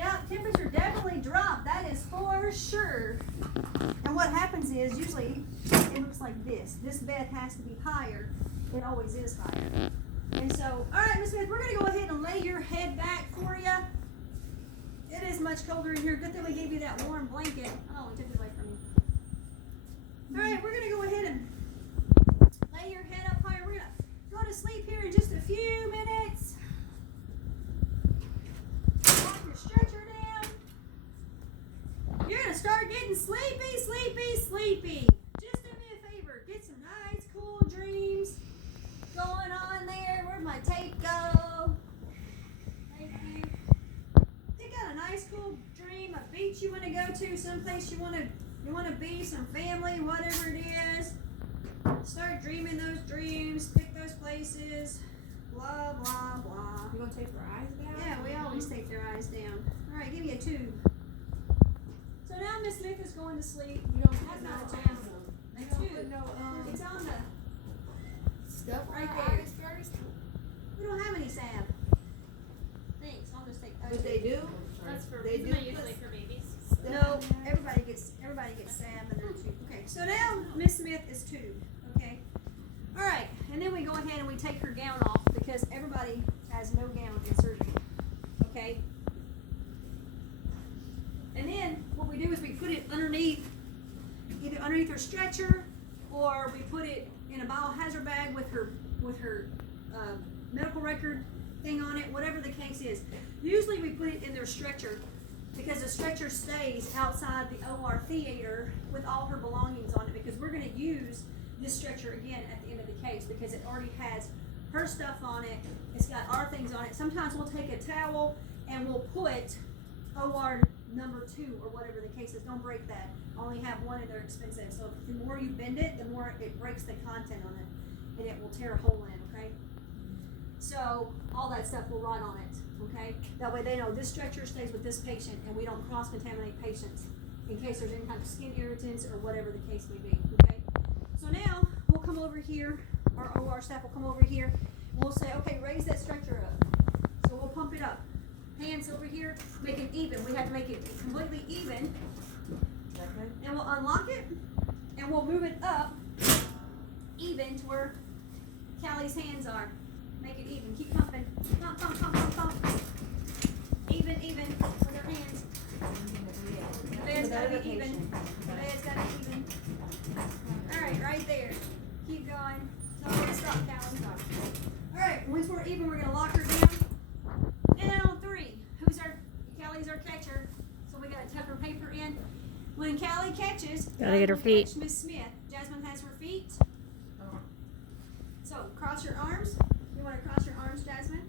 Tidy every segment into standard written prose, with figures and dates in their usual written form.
Yep, temperature definitely dropped. That is for sure. And what happens is usually it looks like this. This bed has to be higher. It always is higher. And so, all right, Miss Smith, we're gonna go ahead and lay your head back for you. It is much colder in here. Good thing we gave you that warm blanket. Oh, it took it away from you. All right, we're gonna go ahead and lay your head up higher. We're gonna go to sleep here in just a few minutes. Walk your stretcher down. You're gonna start getting sleepy, sleepy, sleepy. Just do me a favor. Get some nice, cool dreams going on there. Where'd my tape go? Thank you. Pick out a nice, cool dream, a beach you want to go to, someplace you want to be, some family, whatever it is. Start dreaming those dreams. Pick those places. Blah blah blah. You gonna take their eyes down? Yeah, we always take their eyes down. All right, give me a tube. So now Miss Smith is going to sleep. You don't That's put not a no, chance. you A don't tube. put no, It's on the. stuff right right there. there. Eyes first. We don't have any salve. Thanks. I'll just take those. But they do? That's for They isn't do that usually for babies? No, everybody gets salve in their tube. Okay, so now Miss Smith is tubed. Okay. All right, and then we go ahead and we take her gown off because everybody has no gown in surgery. Okay. And then what we do is we put it underneath, either underneath her stretcher, or we put it in a biohazard bag with her medical record thing on it, whatever the case is. Usually we put it in their stretcher because the stretcher stays outside the OR theater with all her belongings on it, because we're going to use this stretcher again at the end of the case because it already has her stuff on it. It's got our things on it. Sometimes we'll take a towel and we'll put OR number 2 or whatever the case is. Don't break that. Only have one and they're expensive. So the more you bend it, the more it breaks the content on it and it will tear a hole in, okay? So all that stuff will ride on it, okay? That way they know this stretcher stays with this patient and we don't cross-contaminate patients in case there's any kind of skin irritants or whatever the case may be, okay? So now we'll come over here, our OR staff will come over here and we'll say, okay, raise that stretcher up. So we'll pump it up. Hands over here, make it even. We have to make it completely even. And we'll unlock it and we'll move it up even to where Callie's hands are. Make it even. Keep pumping. Pump, pump, pump, pump, pump. Even with her hands. The bed's gotta be even. The bed's gotta be even. Alright, right there. Keep going. Tell her to stop, Callie. Alright, once we're even, we're gonna lock her down. And then on 3, Callie's our catcher. So we gotta tuck her paper in. When Callie catches, Gotta get her feet. catch Miss Smith. Jasmine has her feet. So cross your arms. You want to cross your arms, Jasmine?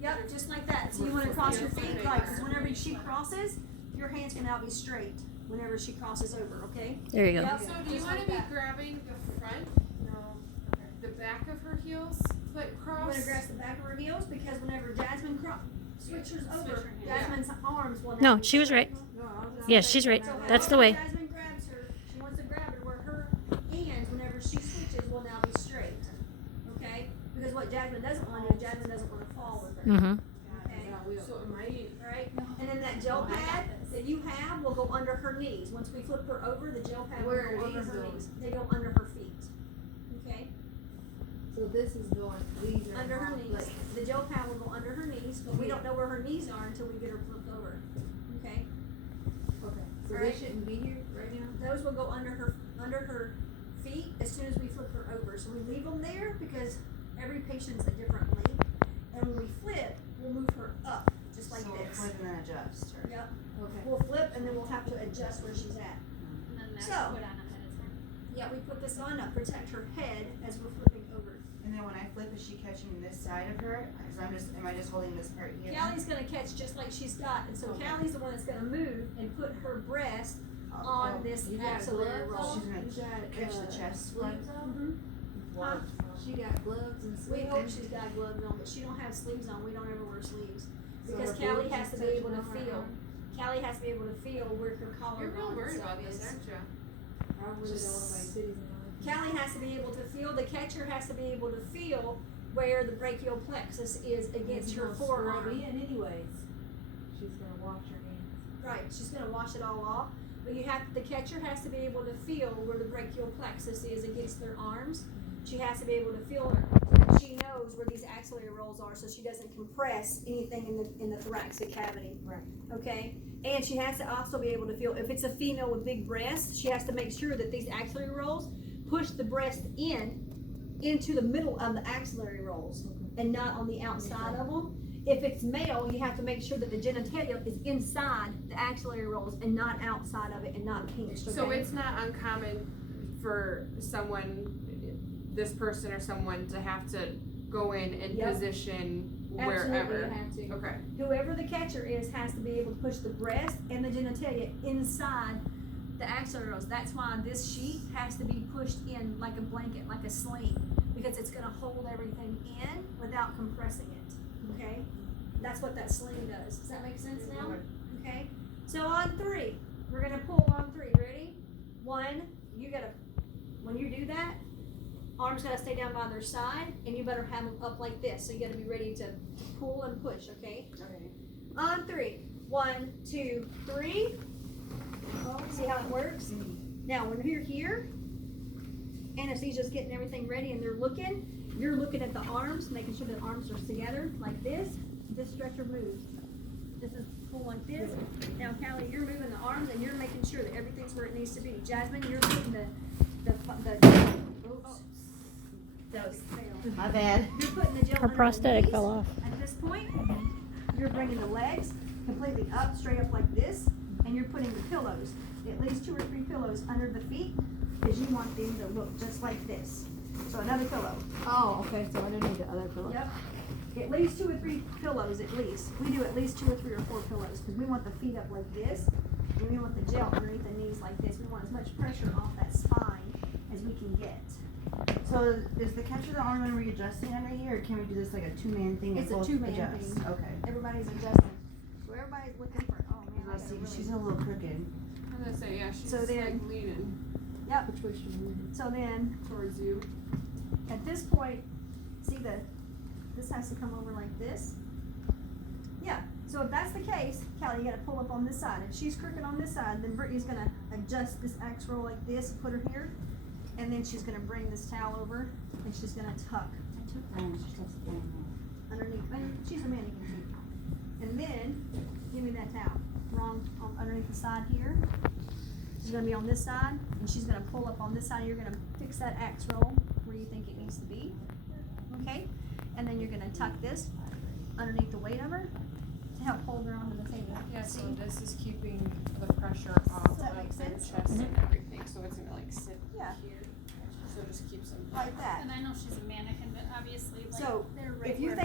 Yep, just like that. So you want to cross your feet, right? Because whenever she crosses, your hands can now be straight. Whenever she crosses over, okay? There you go. Yep. So do you Just want like to be that. grabbing the front? No. The back of her heels? Foot You cross? want to grasp the back of her heels because whenever Jasmine switches over, her hands. Jasmine's arms will now No, be she was right. No, I was gonna Yes, say she's right. So That's the whenever way. Jasmine grabs her, she wants to grab her where her hands, whenever she switches, will now be straight. Okay? Because what Jasmine doesn't want to do, Jasmine doesn't want to fall with her. Mm-hmm. Okay? Yeah, we So am I? Alright? And then that gel pad that you have will go under her knees. Once we flip her over, the gel pad will Where go are under these her going? knees. They go under her feet. Okay? So this is going, these are Under her wrong knees. place. The gel pad will go under her knees, but we don't know where her knees are until we get her flipped over. Okay? Okay, so Alright. this shouldn't be here right now? Those will go under her feet as soon as we flip her over. So we leave them there because every patient's a different length. And when we flip, we'll move her up, just like So this. flip and then adjust, or? Yep. Okay. We'll flip and then we'll have to adjust where she's at. And then that's So- put on ahead of time. Yeah, we put this on to protect her head as we're flipping over. And then when I flip, is she catching this side of her? Cause am I just holding this part here? Callie's gonna catch just like she's got, and so Okay. Callie's the one that's gonna move and put her breast on this You got axillary gloves roll. She's gonna You got, catch the chest one? sleeves on? Mhm. Huh? She got gloves and We sleeves. hope she's got gloves on, but she don't have sleeves on. We don't ever wear sleeves. So Because her Callie boobs has to is be able to touching on her feel. arm. Callie has to be able to feel where her collar You're real worried stuff about this, is. aren't you? I really don't want my titties in on. Callie has to be able to feel, the catcher has to be able to feel where the brachial plexus is against her She's gonna scrub forearm. in anyways. she's gonna wash her hands. Right, she's gonna wash it all off, but the catcher has to be able to feel where the brachial plexus is against their arms. She has to be able to feel her, so she knows where these axillary rolls are, so she doesn't compress anything in the thoracic cavity. Right. Okay, and she has to also be able to feel, if it's a female with big breasts, she has to make sure that these axillary rolls push the breast into the middle of the axillary rolls and not on the outside of them. If it's male, you have to make sure that the genitalia is inside the axillary rolls and not outside of it and not pinched. Okay? So it's not uncommon for someone, this person or someone, to have to go in and Yep. position Absolutely, wherever. you have to. Okay. Whoever the catcher is has to be able to push the breast and the genitalia inside the axillary rolls. That's why this sheet has to be pushed in like a blanket, like a sling, because it's gonna hold everything in without compressing it, okay? That's what that sling does. Does that make sense now? Okay, so on 3, we're gonna pull on 3, ready? 1, when you do that, arms gotta stay down by their side, and you better have them up like this, so you gotta be ready to pull and push, okay? Okay. On 3, 1, 2, 3. See how it works? Now, when you're here, anesthesia's getting everything ready and they're looking, you're looking at the arms, making sure the arms are together like this. This stretcher moves. This is pull like this. Now, Callie, you're moving the arms and you're making sure that everything's where it needs to be. Jasmine, you're putting My bad. you're putting the gel Her under the prosthetic knees. fell off. At this point, you're bringing the legs completely up, straight up like this, and you're putting the pillows, at least 2 or 3 pillows under the feet, because you want them to look just like this. So another pillow. Oh, okay, so underneath the other pillow. Yep. At least 2 or 3 pillows, at least. We do at least 2 or 3 or 4 pillows, because we want the feet up like this, and we want the gel underneath the knees like this. We want as much pressure off that spine as we can get. So is the catcher the only one readjusting under here, or can we do this like a 2-man thing? It's and a both 2-man adjust? thing. Okay. Everybody's adjusting. So everybody's looking for, oh man, I Let's gotta see, really. she's a little crooked. I'm gonna say, yeah, she's So then- like leaning Yep. Which way should we? So then, towards you. at this point, see this has to come over like this. Yeah, so if that's the case, Callie, you gotta pull up on this side. If she's crooked on this side, then Brittany's gonna adjust this axe roll like this, put her here, and then she's gonna bring this towel over, and she's gonna tuck underneath, and she's a mannequin too. And then, give me that towel, underneath the side here. She's gonna be on this side, and she's gonna pull up on this side, you're gonna fix that axe roll where you think it needs to be, okay? And then you're gonna tuck this underneath the weight of her to help hold her onto the table. Yeah, so See? this is keeping the pressure off Does that of make their sense? chest and everything, so it's gonna like sit Yeah. here. So it just keeps them. Like that. And I know she's a mannequin, but obviously, like, So, they're right if you where think